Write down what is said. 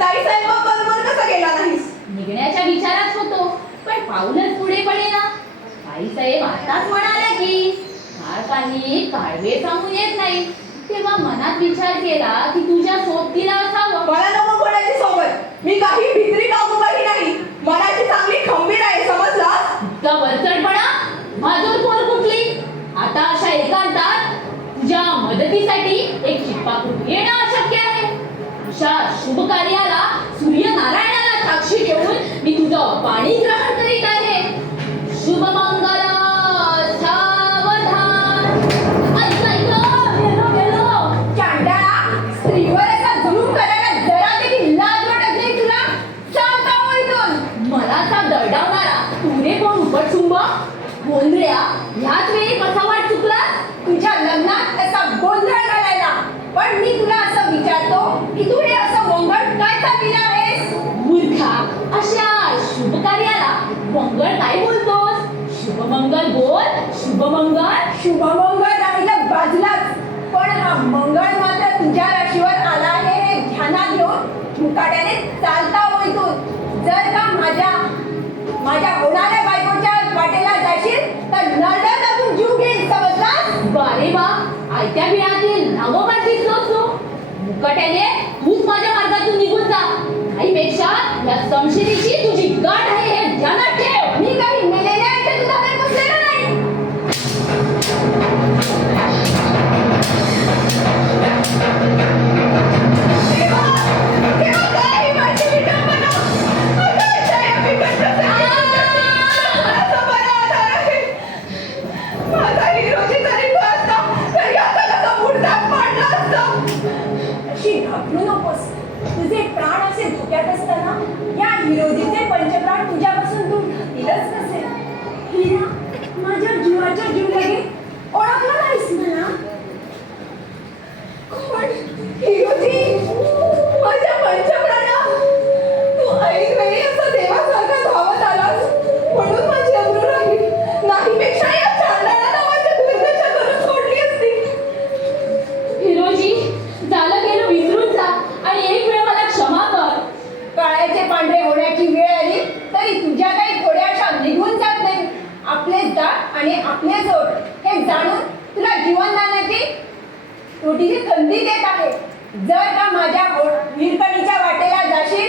ताई साहेब बरोबर कसा गेला नाहीस? निघण्याच्या विचारात होतो, पण पाऊलच पुढे पडेना. ताई साहेब आताच म्हणाल्या की फार काही काळवे सांगून येत नाही. तेव्हा मनात विचार केला की तुझ्या सोबतीला असावं. मला नको कोणाची सोबत. मी काही भित्री कामूबाई नाही. मनाची चांगली खंबीर आहे, समजलास? इतका वरचढपणा माझ्यावर पोर कुठली? आता अशा एकांतात तुझ्या मदतीसाठी एक चिप्पाकृती येणं अशक्य आहे. अशा शुभ कार्याला सूर्यनारायणाला साक्षी घेऊन मी तुझं पाणी ग्रहण करीत आहे. शुभ मंगल सावधान. स्त्रीवर असा जुलूम करायला जरा देखील लाज वाटत नाही तुला? सांगता बोलतोस. मला सा दरडावणारा तुरे कोण उपटसुंब गोंधळ्या ह्याच वेळी कसा वाट चुकला? तुझ्या लग्नात असा गोंधळ घालायला. पण मी तुला असं विचारतो की तू हे असं मंगळ काय चालविलं आहेस? मूर्खा, अशा शुभ कार्याला मंगळ काय बोलतोस? शुभमंगल बोल. शुभमंगल. शुभमंगळ राहिलं बाजूलाच, पण हा मंगळ मात्र तुझ्या राशीवर आला आहे हे ध्यानात घेऊन मुकाट्याने चालता होईतून. जर का माझ्या होणाऱ्या बायकोच्या वाटेला जाशील तर नरड्यात दाबून जीव घेईन, समजलास? बारे बा, आयत्या बिळातील नागोबा दिसतोस तू. मुकाट्याने तूच माझ्या मार्गातून निघून जा. काहीपेक्षा या संशयीची तुझी गाठ आहे हे ध्यानात ठेव. मी काही मेलेल्या आईच्या दुधावर बसलेलो नाही. तुझे प्राण असे धोक्यात असताना या हिरोजीचे पंचप्राण तुझ्यापासून दूर राहतीलच कसे? हिरा, माझ्या जीवाच्या जीव लगे ओळखला नाहीस मला? पण हिरोजी, माझ्या पंचप्राणा, तू ऐन वेळी असं देवासारखा धावत आलास म्हणून माझी अब्रू राहिली. नाहीपेक्षा या चांडाळाला माझ्या दुर्दशा करून सोडली असती. हिरोजी, झालं गेलं विसरून जा आणि एक वेळ मला क्षमा कर. काळ्याचे पांढरे होण्याची वेळ आली तरी तुझ्या काही थोड्याशा निघून जात नाही. आपले जात आणि आपले जोड हे जाणून तुला जीवनदानाची तोटीची संधी देत आहे. जर का माझ्या हिरकणीच्या वाटेला जाशील